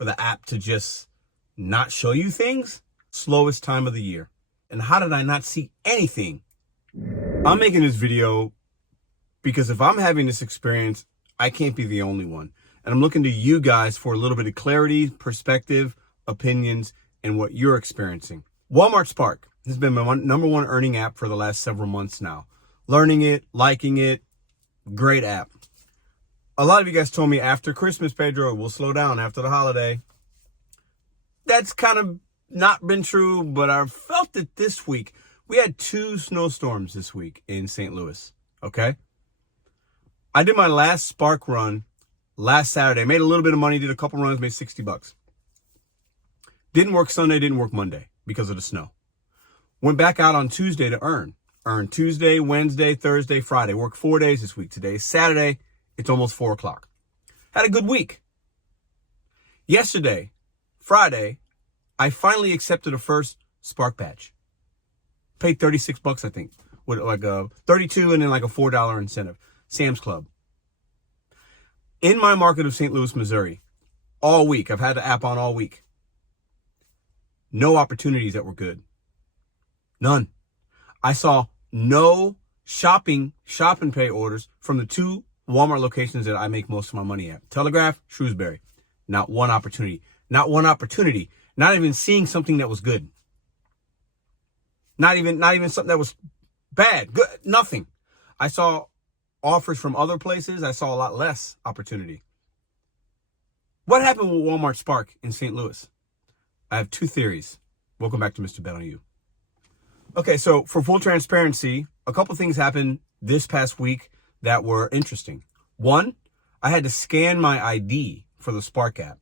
for the app to just not show you things, slowest time of the year. And how did I not see anything? I'm making this video because if I'm having this experience, I can't be the only one. And I'm looking to you guys for a little bit of clarity, perspective, opinions, and what you're experiencing. Walmart Spark has been my number one earning app for the last several months now. Learning it, liking it, great app. A lot of you guys told me after Christmas, Pedro, we'll slow down after the holiday. That's kind of not been true, but I felt it this week. We had 2 snowstorms this week in St. Louis, okay? I did my last Spark run last Saturday. Made a little bit of money, did a couple runs, made $60. Didn't work Sunday, didn't work Monday because of the snow. Went back out on Tuesday to earn. Earned Tuesday, Wednesday, Thursday, Friday. Worked 4 days this week. Today is Saturday. It's almost 4 o'clock. Had a good week. Yesterday, Friday, I finally accepted a first Spark badge. Paid $36, I think, with like a $32 and then like a $4 incentive. Sam's Club. In my market of St. Louis, Missouri, all week, I've had the app on all week. No opportunities that were good. None. I saw no shop and pay orders from the 2 Walmart locations that I make most of my money at. Telegraph, Shrewsbury. Not one opportunity. Not one opportunity. Not even seeing something that was good. Not even something that was bad. Good. Nothing. I saw offers from other places. I saw a lot less opportunity. What happened with Walmart Spark in St. Louis? I have 2 theories. Welcome back to Mr.BetonYou. Okay, so for full transparency, a couple things happened this past week that were interesting. One, I had to scan my ID for the Spark app.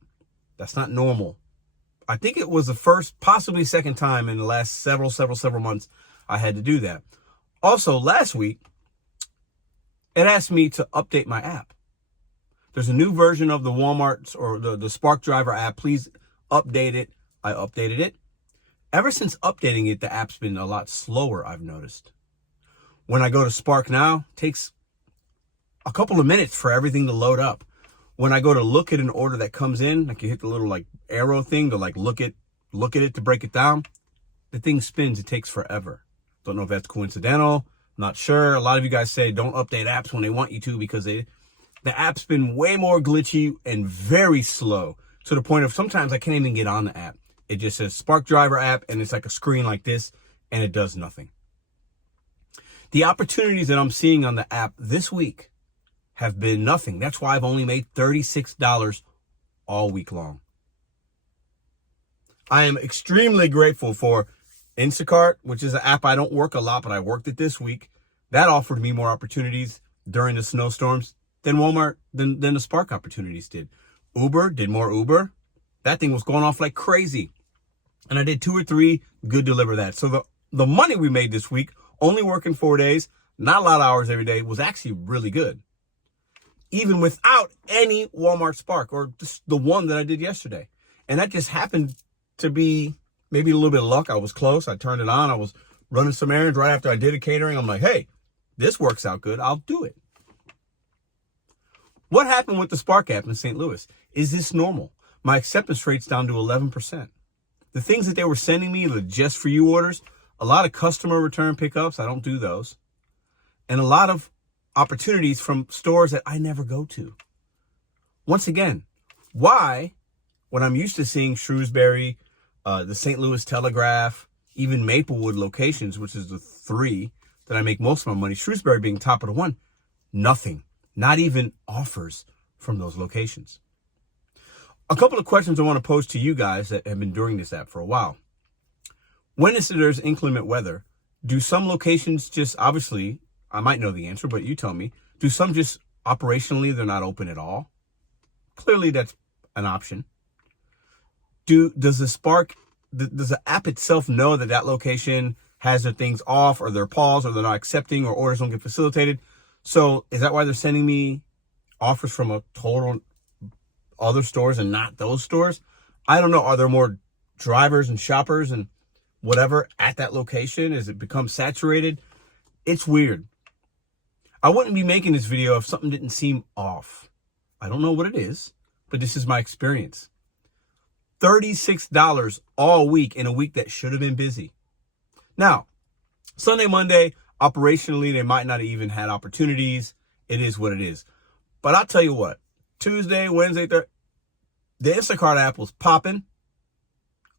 That's not normal. I think it was the first, possibly second time in the last several months I had to do that. Also, last week, it asked me to update my app. There's a new version of the Walmart or the Spark Driver app. Please update it. I updated it. Ever since updating it, the app's been a lot slower, I've noticed. When I go to Spark now, it takes a couple of minutes for everything to load up. When I go to look at an order that comes in, like you hit the little like arrow thing to like look at it to break it down, the thing spins. It takes forever. Don't know if that's coincidental. Not sure. A lot of you guys say don't update apps when they want you to because the app's been way more glitchy and very slow to the point of sometimes I can't even get on the app. It just says Spark Driver app and it's like a screen like this and it does nothing. The opportunities that I'm seeing on the app this week have been nothing. That's why I've only made $36 all week long. I am extremely grateful for Instacart, which is an app I don't work a lot, but I worked it this week. That offered me more opportunities during the snowstorms than Walmart, than the Spark opportunities did. Uber did more Uber. That thing was going off like crazy. And I did 2 or 3 good deliver that. So the money we made this week, only working 4 days, not a lot of hours every day, was actually really good. Even without any Walmart Spark or just the one that I did yesterday. And that just happened to be maybe a little bit of luck. I was close. I turned it on. I was running some errands right after I did a catering. I'm like, hey, this works out good. I'll do it. What happened with the Spark app in St. Louis? Is this normal? My acceptance rate's down to 11%. The things that they were sending me, the just for you orders, a lot of customer return pickups. I don't do those. And a lot of opportunities from stores that I never go to. Once again, why, when I'm used to seeing Shrewsbury, the St. Louis Telegraph, even Maplewood locations, which is the 3 that I make most of my money, Shrewsbury being top of the 1, nothing, not even offers from those locations. A couple of questions I want to pose to you guys that have been doing this app for a while. When there's inclement weather, do some locations just, obviously, I might know the answer, but you tell me, do some just operationally, they're not open at all? Clearly, that's an option. Does the app itself know that that location has their things off or they're paused or they're not accepting or orders don't get facilitated? So is that why they're sending me offers from a total other stores and not those stores? I don't know. Are there more drivers and shoppers and whatever at that location? Has it become saturated? It's weird. I wouldn't be making this video if something didn't seem off. I don't know what it is, but this is my experience. $36 all week in a week that should have been busy. Now, Sunday, Monday, operationally, they might not have even had opportunities. It is what it is. But I'll tell you what, Tuesday, Wednesday, Thursday, the Instacart app was popping.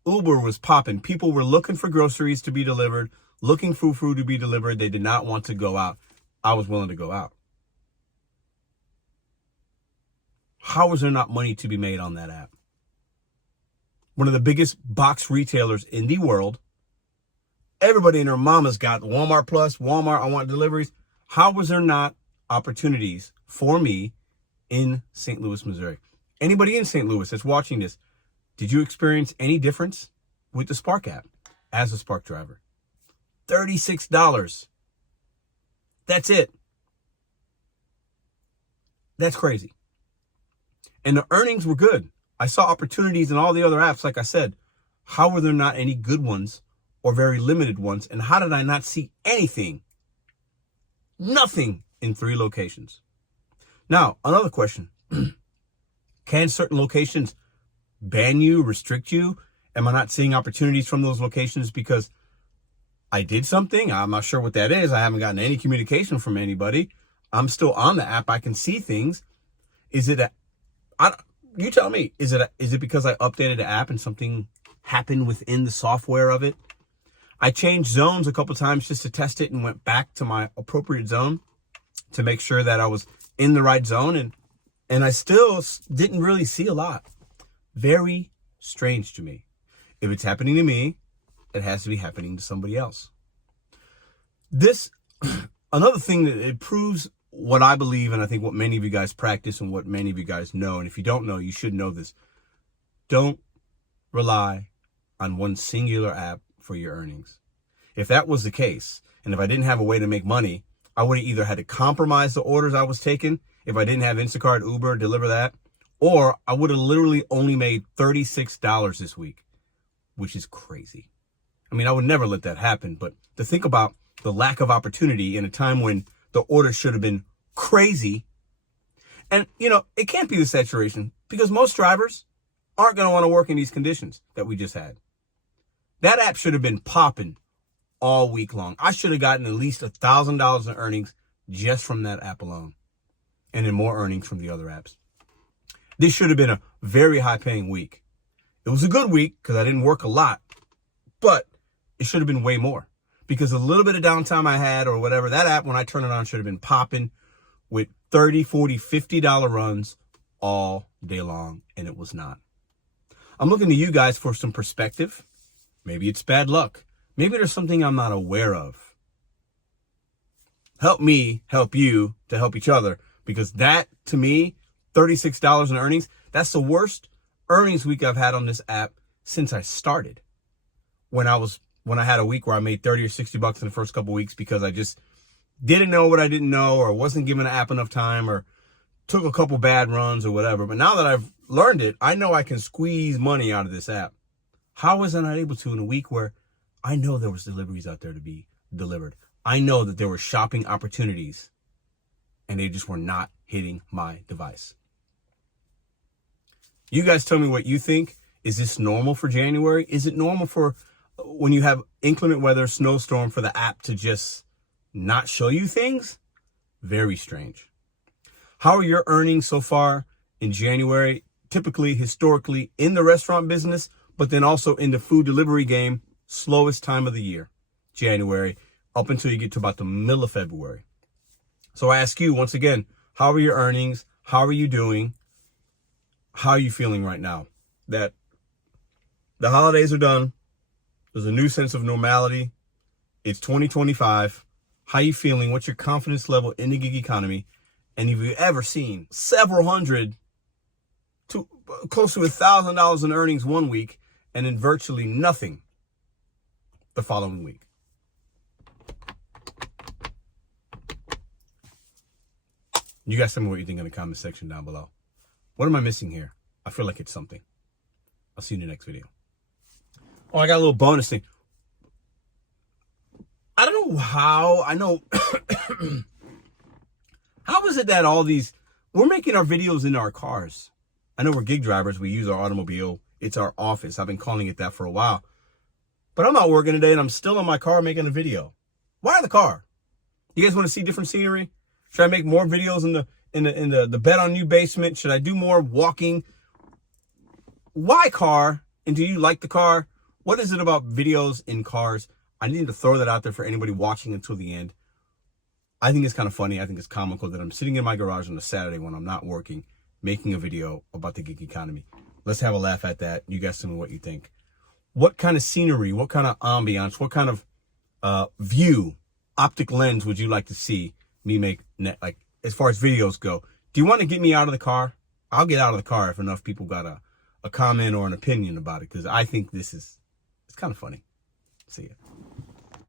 Uber was popping. People were looking for groceries to be delivered, looking for food to be delivered. They did not want to go out. I was willing to go out. How was there not money to be made on that app? One of the biggest box retailers in the world. Everybody and their mama's got Walmart Plus, Walmart, I want deliveries. How was there not opportunities for me in St. Louis, Missouri? Anybody in St. Louis that's watching this, did you experience any difference with the Spark app as a Spark driver? $36. That's it. That's crazy. And the earnings were good. I saw opportunities in all the other apps, like I said. How were there not any good ones or very limited ones? And how did I not see anything? Nothing in 3 locations. Now, another question. Can certain locations ban you, restrict you? Am I not seeing opportunities from those locations because I did something? I'm not sure what that is. I haven't gotten any communication from anybody. I'm still on the app. I can see things. Is it you tell me, is it because I updated the app and something happened within the software of it? I changed zones a couple times just to test it and went back to my appropriate zone to make sure that I was in the right zone. And I still didn't really see a lot. Very strange to me. If it's happening to me, it has to be happening to somebody else. Another thing that it proves what I believe, and I think what many of you guys practice and what many of you guys know, and if you don't know, you should know this. Don't rely on one singular app for your earnings. If that was the case, and if I didn't have a way to make money, I would have either had to compromise the orders I was taking if I didn't have Instacart, Uber, deliver that, or I would have literally only made $36 this week, which is crazy. I mean, I would never let that happen, but to think about the lack of opportunity in a time when the order should have been crazy. And, it can't be the saturation because most drivers aren't going to want to work in these conditions that we just had. That app should have been popping all week long. I should have gotten at least $1,000 in earnings just from that app alone. And then more earnings from the other apps. This should have been a very high paying week. It was a good week because I didn't work a lot, but it should have been way more. Because a little bit of downtime I had or whatever, that app, when I turned it on, should have been popping with $30, $40, $50 runs all day long, and it was not. I'm looking to you guys for some perspective. Maybe it's bad luck. Maybe there's something I'm not aware of. Help me help you to help each other, because that, to me, $36 in earnings, that's the worst earnings week I've had on this app since I started. When I had a week where I made 30 or 60 bucks in the first couple of weeks because I just didn't know what I didn't know, or wasn't giving the app enough time, or took a couple bad runs or whatever. But now that I've learned it, I know I can squeeze money out of this app. How was I not able to in a week where I know there was deliveries out there to be delivered? I know that there were shopping opportunities and they just were not hitting my device. You guys tell me what you think. Is this normal for January? Is it normal for when you have inclement weather, snowstorm, for the app to just not show you things? Very strange. How are your earnings so far in January? Typically, historically, in the restaurant business, but then also in the food delivery game, slowest time of the year, January, up until you get to about the middle of February. So I ask you once again, how are your earnings? How are you doing? How are you feeling right now? That the holidays are done. There's a new sense of normality. It's 2025. How you feeling? What's your confidence level in the gig economy? And have you ever seen several hundred to close to $1,000 in earnings one week and then virtually nothing the following week? You guys tell me what you think in the comment section down below. What am I missing here? I feel like it's something. I'll see you in the next video. Oh, I got a little bonus thing. I don't know how. I know. How is it that we're making our videos in our cars? I know we're gig drivers. We use our automobile It's our office. I've been calling it that for a while. But I'm not working today, and I'm still in my car making a video. Why the car? You guys want to see different scenery? Should I make more videos in the Bet on You basement? Should I do more walking? Why car? And do you like the car? What is it about videos in cars? I need to throw that out there for anybody watching until the end. I think it's kind of funny. I think it's comical that I'm sitting in my garage on a Saturday when I'm not working, making a video about the gig economy. Let's have a laugh at that. You guys tell me what you think. What kind of scenery, what kind of ambiance, what kind of view, optic lens would you like to see me make, like, as far as videos go? Do you want to get me out of the car? I'll get out of the car if enough people got a comment or an opinion about it, because I think it's kind of funny. See ya.